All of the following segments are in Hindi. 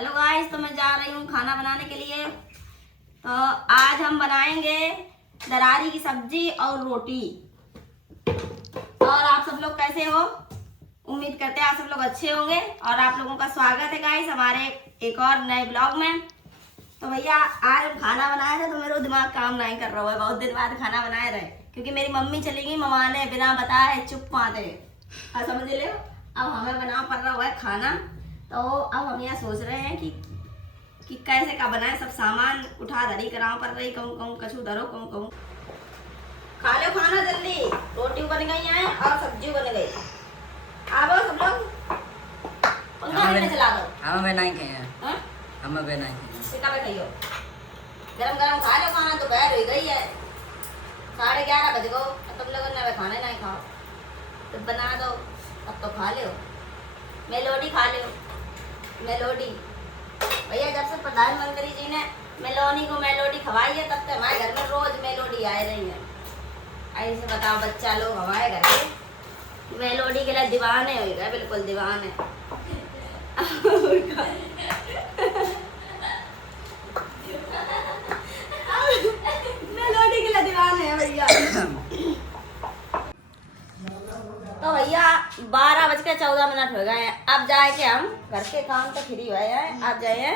हेलो गाइस, तो मैं जा रही हूँ खाना बनाने के लिए। तो आज हम बनाएंगे दरारी की सब्जी और रोटी। और आप सब लोग कैसे हो? उम्मीद करते हैं आप सब लोग अच्छे होंगे। और आप लोगों का स्वागत है गाइस हमारे एक और नए ब्लॉग में। तो भैया आज हम खाना बनाए थे तो मेरा दिमाग काम नहीं कर रहा है। बहुत दिन बाद खाना बनाए रहे क्योंकि मेरी मम्मी चली गई ममाने बिना बताए चुप पाते। और समझ ले अब हमें बनाना पड़ रहा है खाना। तो अब हम यह सोच रहे हैं कि कैसे का बनाए। सब सामान उठा धरी कराओ पर रही कहूँ कहूँ कछू धरो कहूँ कहूँ। खा लो खाना जल्दी। रोटी बन गई है और सब्जी बन गई। आओ सब लोग पंखा नहीं चला दो। हम बनाए के हैं। हम बनाए के हैं। सिका पे खाइयो। गरम गरम खा लो खाना। दोपहर हो गई है 11:30 बज गो। तुम लोग ना खाने नहीं खाओ तो बना दो तब तो खा लो। मेलोडी खा लो। मेलोडी भैया जब से प्रधानमंत्री जी ने मेलोनी को मेलोडी खवाई है तब से हमारे घर में रोज मेलोडी आए रही है। ऐसे बताओ बच्चा लोग हमारे घर के मेलोडी के लिए दीवाने हो गए, बिल्कुल दीवाने। मेलोडी के लिए दीवाने हैं भैया। तो भैया 12:14 हो गए हैं। अब जाए के हम घर के काम तो फ्री हुए हैं। अब जाए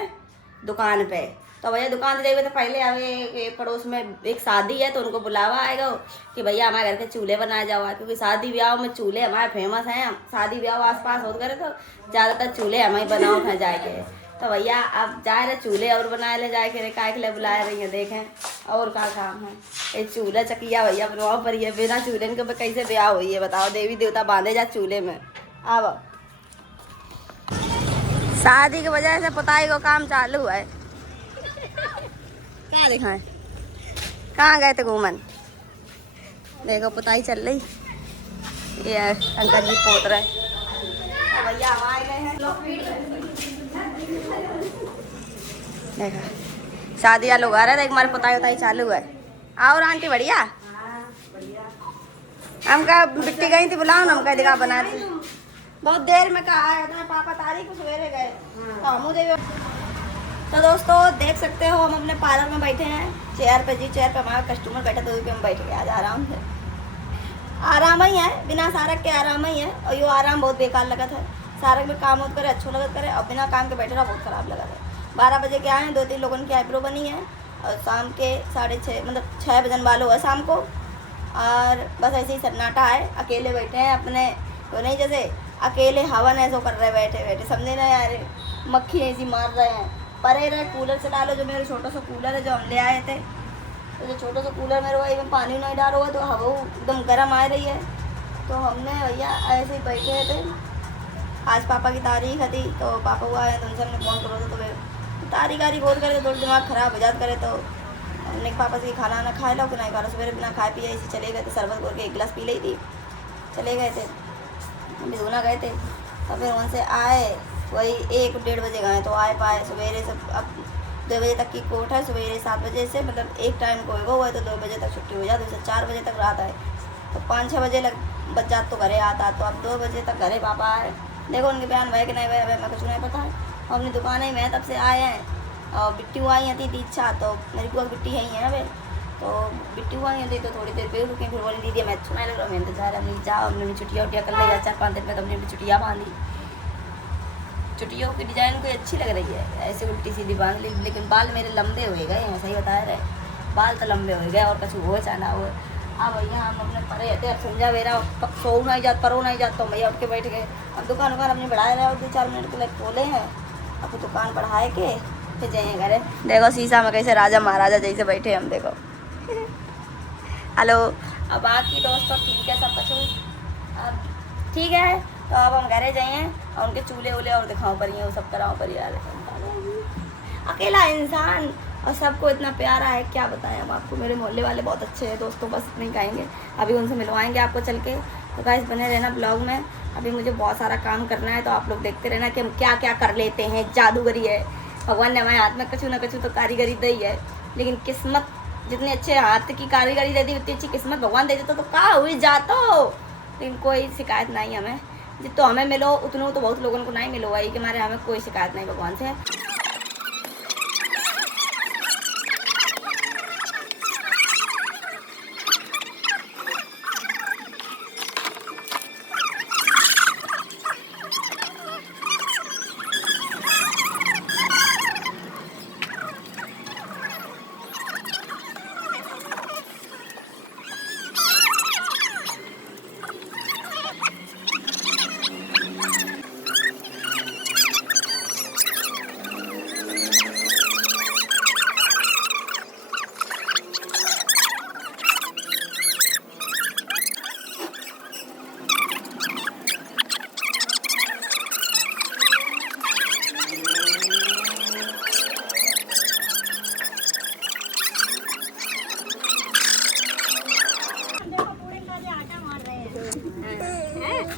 दुकान पे। तो भैया दुकान से जाइए तो पहले हमें पड़ोस में एक शादी है तो उनको बुलावा आएगा कि भैया हमारे घर के चूल्हे बनाए जाओ। क्योंकि शादी ब्याह में चूल्हे हमारे फेमस हैं। शादी ब्याह आस पास होते करे तो ज़्यादातर चूल्हे हमें बनाओ था जाके। तो भैया अब जाए रहे चूल्हे और बनाए ले जाए के काय के लिए बुलाए रही हैं। देखें और क्या काम है। ये चूल्हा चकिया भैया बनवाओ पर ये बिना चूल्हे के कैसे ब्याह हुई है बताओ। देवी देवता बांधे जा चूल्हे में। अब शादी की वजह से पुताई को काम चालू है। क्या दिखाएं? कहाँ गए थे घूमन? देखो पुताई चल रही। ये अंकल जी पोत रहे। तो भैया हम आए गए हैं। देखा शादी वाले लोग आ रहे थे। हमारे पुताई उताई चालू है। और आंटी बढ़िया? हम कहा बिट्टी गई थी बुलाओ ना। हम कह दिखा बना रही बहुत देर में कहा है। तुम्हारे पापा तारीख को सवेरे गए तो मुझे। तो दोस्तों देख सकते हो हम अपने पार्लर में बैठे हैं चेयर पे। जी चेयर पे हमारा कस्टमर बैठा तो हम बैठ गए आज आराम से। आराम ही है, बिना सारक के आराम ही है। और ये आराम बहुत बेकार लगा था। सारक में काम होता करे अच्छा लगा करे और बिना काम के बैठे रहा बहुत ख़राब लगा था। 12 बजे के आए हैं। 2-3 लोगों की आईब्रो बनी है और शाम के 6:30 मतलब 6 बजन वालों है शाम को। और बस ऐसे ही सन्नाटा है। अकेले बैठे हैं अपने तो नहीं जैसे अकेले हवन ऐसा कर रहे बैठे बैठे समझे ना यार। मक्खी ऐसी मार रहे हैं। परे रहे कूलर चला लो। जो मेरे छोटा सा कूलर है जो हम ले आए थे तो जो छोटा सा कूलर मेरे भाई में पानी नहीं डाल हुआ तो हवा एकदम गर्म आ रही है। तो हमने भैया ऐसे ही बैठे थे। आज पापा की तारीख थी तो पापा हुआ है तो उनसे हमने फ़ोन करो तो तारीख आरी बोल करे तो थोड़ा दिमाग ख़राब हो जाता करे। तो हमने पापा से खाना ना खाए लो कि नहीं खा लो। सवेरे बिना खाए पिए ऐसे चले गए थे। शरबत बोल के 1 गिलास पी ली थी चले गए थे। भिजोना गए थे तो फिर उनसे आए वही 1-1:30 बजे गए तो आए पाए सवेरे से। अब 2 बजे तक की कोर्ट है। सवेरे 7 बजे से मतलब एक टाइम को हुआ है तो 2 बजे तक छुट्टी हो जाती है। 4 बजे तक रात है तो 5-6 बजे बच जात तो घरे आता। तो अब 2 बजे तक घरे पापा आए। देखो उनके बयान भय कि नहीं भय हमें कुछ नहीं पता है। हम अपनी दुकान ही में तब से आए हैं। और बिट्टी आई थी इच्छा तो मेरी बुआ बिट्टी है ही है अभी। तो बिट्टी आई थी तो थोड़ी देर पे रुके फिर बोली दीदी मैं अच्छा नहीं लग रहा मैं इंतजार है जाओ। हमने भी छुट्टियाँ उट्टियाँ कर ली 4-5 दिन में। तो हमने भी छुट्टियाँ बांधी। चुटियों की डिज़ाइन कोई अच्छी लग रही है ऐसे उल्टी सीधी बांध ली। लेकिन बाल मेरे लंबे हो गए हैं। सही बता रहे बाल तो लंबे हो गए और कुछ हो चाहना हो। अब भैया हम अपने परे रहते अब समझा मेरा सो नहीं जाता परो नहीं जाता तो भैया उठ के बैठ गए। अब दुकान अपनी बढ़ाए रहे और 2-4 मिनट के लिए खोले हैं। अब दुकान बढ़ाए के फिर जाइए घरे। देखो शीशा में कैसे राजा महाराजा जैसे बैठे हम देखो। हेलो अब बाकी दोस्तों ठीक है सब कुछ अब ठीक है। तो अब हम घरे जाइए और उनके चूल्हे वूल्हे और दिखाओ पर वो सब कराओ पर यार। अकेला इंसान और सबको इतना प्यारा है क्या बताएं हम आपको। मेरे मोहल्ले वाले बहुत अच्छे हैं दोस्तों बस नहीं कहेंगे। अभी उनसे मिलवाएंगे आपको चल के। तो गाइस बने रहना ब्लॉग में। अभी मुझे बहुत सारा काम करना है तो आप लोग देखते रहना कि हम क्या क्या कर लेते हैं। जादूगरी है भगवान ने हमारे हाथ में कुछ ना कुछ तो कारीगरी दी है। लेकिन किस्मत जितने अच्छे हाथ की कारीगरी दे दी उतनी अच्छी किस्मत भगवान दे देता तो क्या हुई जातो। लेकिन कोई शिकायत नहीं हमें। जितना हमें मिलो उतना तो बहुत लोगों को नहीं मिलो वही कि हमारे हमें कोई शिकायत नहीं भगवान से।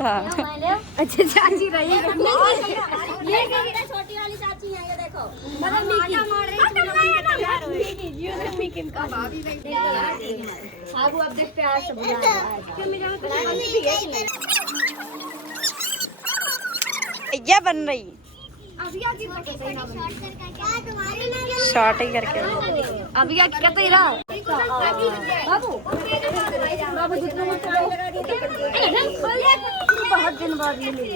था। अच्छा चाची रही ये छोटी वाली चाची है, ये देखो बाबू अब देखते हैं आज सब ये बन रही शॉर्ट ही करके। अभी क्या कहते ही रहा बाबू बहुत दिन बाद मिली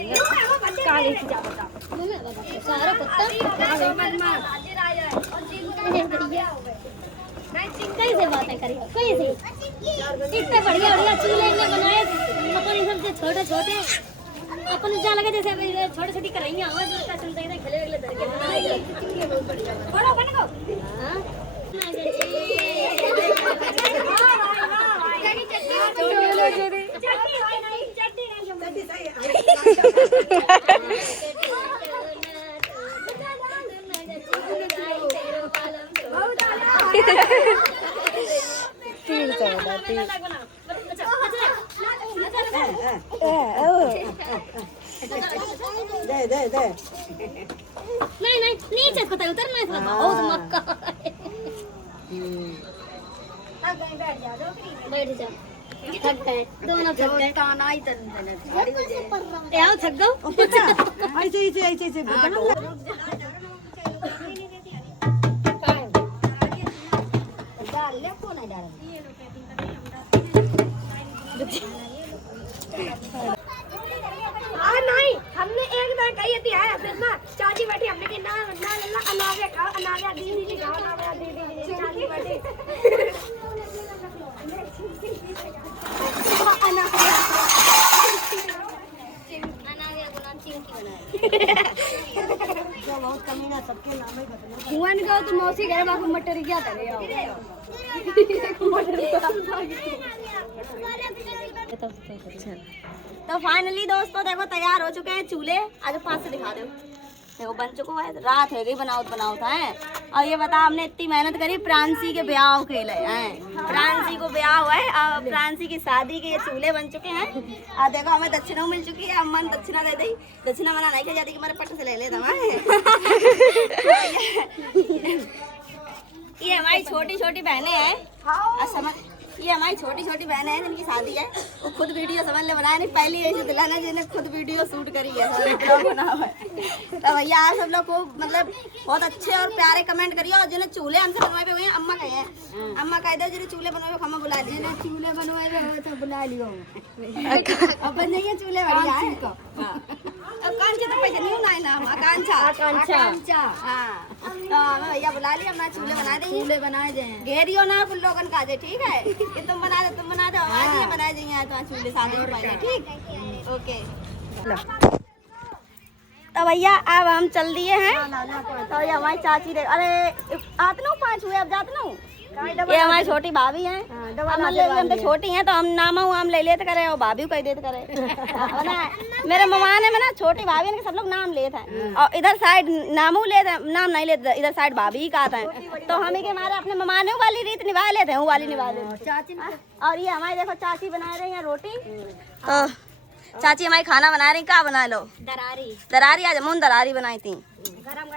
काली की जाता सारा कुत्ता कैसे बातें करी कैसे इतने बढ़िया बढ़िया चूल्हे में बनाए अपन सबसे छोटे छोटे अपन जा लगे जैसे छोटी छोटी कर रही हैं आवाज उसका सुनते हैं खले खले धर के बहुत बढ़िया बड़ा बन गो हां दे नहीं नीचे को उतरना है बहुत मक्का बैठ जा थक गए दोनों थक गए काना ही तन यार थक गए ऐसे डाल ले को नहीं डाल नहीं हमने एक बार कही थी है फिर ना चाची बैठी हमने कि ना लल्ला अनावे खाओ अनावे दीदी खाओ अनावे दीदी चाची बैठी अनावे गुलाम चिंकी बनाए जो बहुत कमीना सबके नाम ही बदले हुआ ने कहा तो मौसी घर बाबू मटर क्या करे आओ तो फाइनली दोस्तों देखो तैयार हो चुके हैं चूल्हे। आगे पास से दिखा दो देखो बन चुका है। रात है गई बनाओ था है। और ये बता हमने इतनी मेहनत करी प्रांसी के ब्याह के लिए हैं। प्रांसी को ब्याह हुआ है और प्रांसी की शादी के ये चूल्हे बन चुके हैं। और देखो हमें दक्षिणा मिल चुकी है। अम्मा ने दक्षिणा दे दी। दक्षिणा मना नहीं कर जाती कि मेरे पट से ले लेता ये हमारी छोटी छोटी बहनें हैं और समझ ये हमारी छोटी छोटी बहनें हैं जिनकी शादी है। वो खुद वीडियो समझ ले बनाया नहीं पहली ऐसी दिलाना जिन्हें खुद वीडियो शूट करी है बना हुआ है। तो भैया आप सब लोग को मतलब बहुत अच्छे और प्यारे कमेंट करिए। और जिन्हें चूल्हे हमसे बनवाए हुए हैं अम्मा कहे अम्मा कह दो जिन्हें चूल्हे बनवाए हम बुला लीजिए चूल्हे बनवाए हो तो बुला लियो अब बन जाइए चूल्हे बढ़िया है। आकांक्षा तो पैसे नहीं ना नाम आकांक्षा हाँ तो भैया बुला लिया अपना चूल्हे बना देंगे। चूल्हे बनाए जाए घेरियो ना कुल लोगन का जे ठीक है कि तुम बना दो आवाज ये बनाए जाइए तो चूल्हे शादी में पहले ठीक ओके। तो भैया अब हम चल दिए हैं। तो ये हमारी चाची दे अरे आते ना 5 हुए अब जाते ना ये हमारी छोटी भाभी हैं। हम तो छोटी हैं तो हम नामा हम ले लेते करे और भाभी कह देते करे मेरे ममाने में ना छोटी भाभी के सब लोग नाम लेते हैं और इधर साइड नामू लेते नाम नहीं लेते इधर साइड भाभी ही कहते हैं। तो हम ही के हमारे अपने ममाने वाली रीत निभा लेते हैं वो वाली निभा लेते हैं। और ये हमारी देखो चाची बना रही है रोटी। तो चाची हमारी खाना बना रही क्या बना लो दरारी आज मून दरारी बनाई थी गरम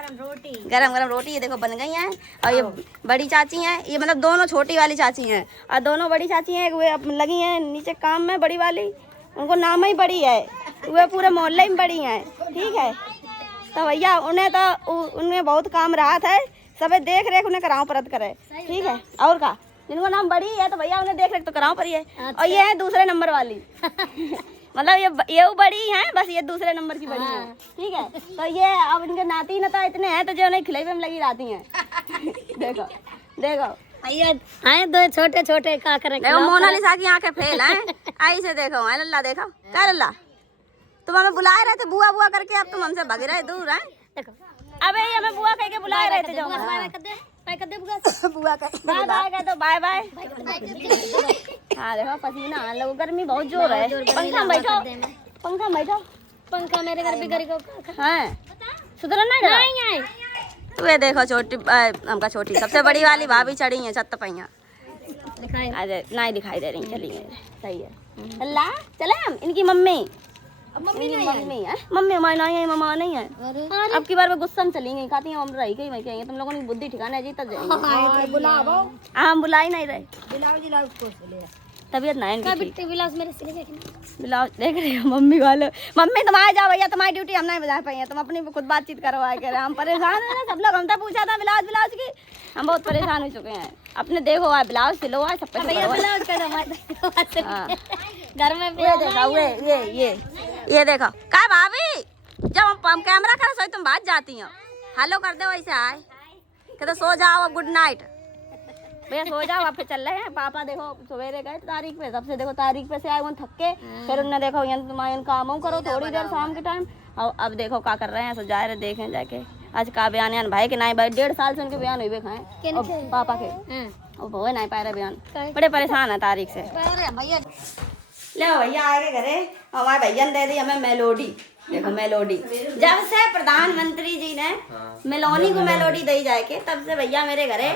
गरम रोटी ये देखो बन गई हैं। और ये बड़ी चाची हैं ये मतलब दोनों छोटी वाली चाची हैं और दोनों बड़ी चाची हैं वे लगी हैं नीचे काम में बड़ी वाली उनको नाम ही बड़ी है वे पूरे मोहल्ले में बड़ी हैं ठीक है। तो भैया उन्हें तो उनमें बहुत काम रहा था सब देख रेख उन्हें कराओ परत करे ठीक है। और का जिनको नाम बड़ी है तो भैया उन्हें देख रेख तो कराओ पड़ी है। और ये है दूसरे नंबर वाली मतलब ये बड़ी हैं बस ये दूसरे नंबर की बड़ी है ठीक है। तो ये अब इनके नाती नता इतने हैं तो जो उन्हें खिलाई में लगी रहती हैं देखो भैया हैं दो छोटे छोटे का करें मोनालिसा की आंखें फेल हैं ऐसे देखो है लल्ला देखो क्या लल्ला तुम हमें बुलाए रहे थे बुआ बुआ करके अब तुम हमसे भग रहे दूर हैं देखो अबे हमें बुआ कह के बुलाए रहे थे जो बुआ बाय बाय हाँ देखो पसीना आने लगो गर्मी बहुत जोर है। पंखा में बैठो पंखा मेरे घर भी घर को हाँ सुधर नहीं आए तो ये देखो छोटी हमका छोटी सबसे बड़ी वाली भाभी चढ़ी है छत पहिया नहीं दिखाई दे रही चली सही है अल्लाह चले हम इनकी मम्मी मम्मी नहीं मम्मी है, मम्मी हमारी नहीं है, मामा नहीं है। अब की बार में गुस्सा में चली गई, खाती हैं हम रही गई, मैं कहेंगे तुम लोगों की बुद्धि ठिकाना है जी, तब जाएंगे। बुलाओ हम बुला ही नहीं रहे, बुलाओ जिलाओ उसको ले तबीयत नहीं क्या इनकी बिट्टे ब्लाउज मेरे सिले देखना ब्लाउज देख रहे हो मम्मी वाले। मम्मी तुम आ जाओ भैया, तुम्हारी ड्यूटी हम नहीं बजा पाएंगे, तुम अपनी खुद बातचीत करो। आए कह रहे हम परेशान है ना, सब लोग हमसे पूछा था ब्लाउज ब्लाउज की, हम बहुत परेशान हो चुके हैं। अपने देखो आज ब्लाउज सिलो आज सब भैया ब्लाउज का घर में ये देखा ये देखो का भाभी, जब हम कैमरा कर सोई तुम बात जाती हो, हेलो कर दे वैसे आए कहते सो जाओ गुड नाइट भैया, सो जाओ आप। चल रहे हैं पापा, देखो सवेरे गए तारीख पे, सबसे देखो तारीख पे से आए वो थक के, फिर उन्होंने देखो यहाँ काम करो थोड़ी देर शाम के टाइम, और अब देखो क्या कर रहे हैं, सो जा रहे देखें जाके। आज का बयान भाई के नहीं भाई 1.5 साल से उनके बयान हुए खाए पापा के, और वो नहीं पाए रहे बयान, बड़े परेशान है तारीख से। भैया ले भैया आए घरे, हमारे भैया ने दे दी हमें मेलोडी। देखो मेलोडी, जब से प्रधानमंत्री जी ने मेलोनी को मेलोडी दी जाए के, तब से भैया मेरे घरे,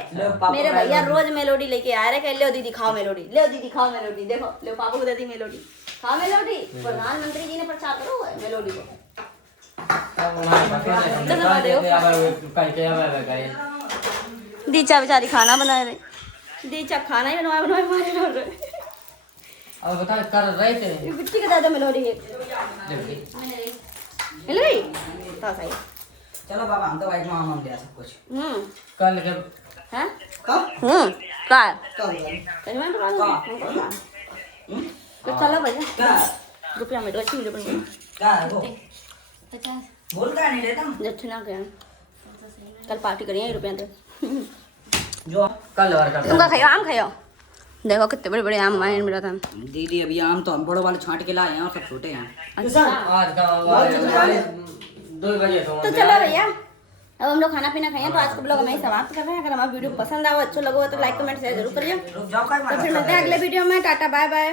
मेरे भैया रोज मेलोडी लेके आ रहे, ले दीदी खाओ मेलोडी, ले दीदी खाओ मेलोडी, देखो ले पापा को दे दी मेलोडी, खाओ मेलोडी। प्रधानमंत्री जी ने प्रचार करो मेलोडी को। दीचा बेचारी खाना बना रही, दीचा खाना ही बनवाए मारे रोल रहे। अब बता कर रहे थे बिट्टी का दादा मेलोडी मिल गई तो सही। चलो बाबा हम तो वाइट मामा दिया सब कुछ हम्म कल के हैं कब का कल मैं तो चलो भैया क्या रुपया में अच्छी वीडियो बन क्या है वो बोल का नहीं देता दक्षिणा के कल पार्टी करिए रुपया दे जो कल और कर तुमका खाओ आम खाओ, देखो कितने बड़े बड़े आम आए मेरा था। दीदी अभी आम तो हम बड़ों वाले छांट के लाए हैं और सब छोटे हैं। अच्छा आज का 2 बजे तो चलो भैया अब हम लोग खाना पीना खाएं, तो आज का ब्लॉग हमें समाप्त कर रहे हैं। अगर हमारा वीडियो पसंद आओ अच्छा लगा तो लाइक कमेंट शेयर जरूर करिए। रुक जाओ तो फिर मिलते हैं अगले वीडियो में, टाटा बाय बाय।